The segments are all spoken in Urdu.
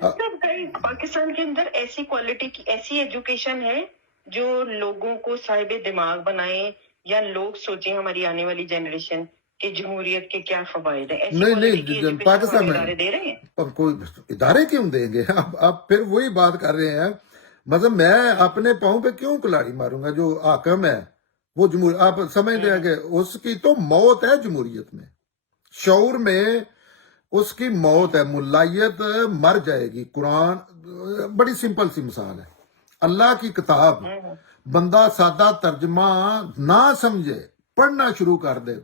پاکستان کے اندر ایسی کوالٹی کی ایسی ایجوکیشن ہے جو لوگوں کو صاحب دماغ بنائے، یا لوگ سوچیں ہماری آنے والی جنریشن کہ جمہوریت کے کیا فوائد ہیں، ایسی کوالٹی کی نہیں ایجوکیشن پاکستان ہمارے میں ادارے دے رہے ہیں؟ اب کوئی ادارے کیوں دیں گے؟ آپ پھر وہی بات کر رہے ہیں، مطلب میں اپنے پاؤں پہ کیوں کلاڑی ماروں گا؟ جو حاکم ہے وہ جمہور، آپ سمجھتے ہیں کہ اس کی تو موت ہے جمہوریت میں، شعور میں اس کی موت ہے، ملائیت مر جائے گی۔ قرآن بڑی سمپل سی مثال ہے، اللہ کی کتاب بندہ سادہ ترجمہ نہ سمجھے، پڑھنا شروع کر دے،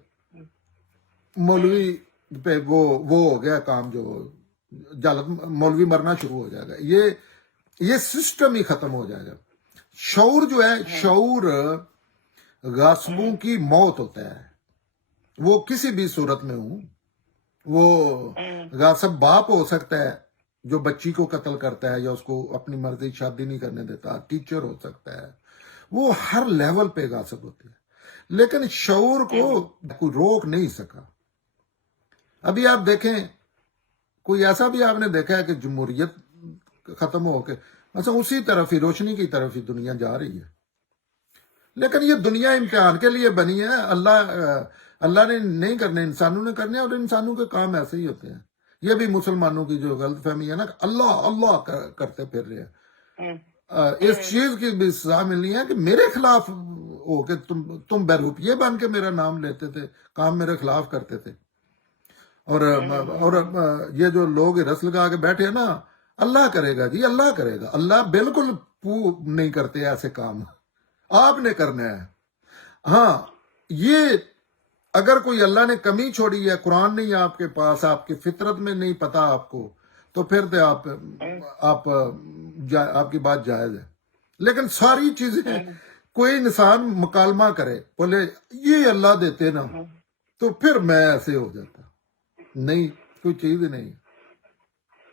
مولوی پہ وہ ہو گیا کام، جو جالت مولوی مرنا شروع ہو جائے گا، یہ سسٹم ہی ختم ہو جائے گا۔ شعور جو ہے، شعور غاصبوں کی موت ہوتا ہے، وہ کسی بھی صورت میں ہوں۔ وہ غاصب باپ ہو سکتا ہے جو بچی کو قتل کرتا ہے یا اس کو اپنی مرضی شادی نہیں کرنے دیتا، ٹیچر ہو سکتا ہے، وہ ہر لیول پہ غاصب ہوتے ہیں، لیکن شعور کو کوئی روک نہیں سکا۔ ابھی آپ دیکھیں، کوئی ایسا بھی آپ نے دیکھا ہے کہ جمہوریت ختم ہو کے اچھا اسی طرف ہی، روشنی کی طرف ہی دنیا جا رہی ہے؟ لیکن یہ دنیا امتحان کے لیے بنی ہے، اللہ نے نہیں کرنے، انسانوں نے کرنے، اور انسانوں کے کام ایسے ہی ہوتے ہیں۔ یہ بھی مسلمانوں کی جو غلط فہمی ہے نا، کہ اللہ کرتے پھر رہے ہیں، اس چیز کی بھی سزا ملنی ہے کہ میرے خلاف ہو کے تم بہروپیے بن کے میرا نام لیتے تھے، کام میرے خلاف کرتے تھے۔ اور یہ جو لوگ رس لگا کے بیٹھے ہیں نا، اللہ کرے گا جی، اللہ کرے گا، اللہ بالکل نہیں کرتے ایسے کام، آپ نے کرنا ہے۔ ہاں، یہ اگر کوئی اللہ نے کمی چھوڑی ہے، قرآن نہیں آپ کے پاس، آپ کی فطرت میں نہیں پتا آپ کو، تو پھر تو آپ کی بات جائز ہے۔ لیکن ساری چیزیں کوئی انسان مکالمہ کرے، بولے یہ اللہ دیتے نا، تو پھر میں ایسے ہو جاتا، نہیں، کوئی چیز نہیں۔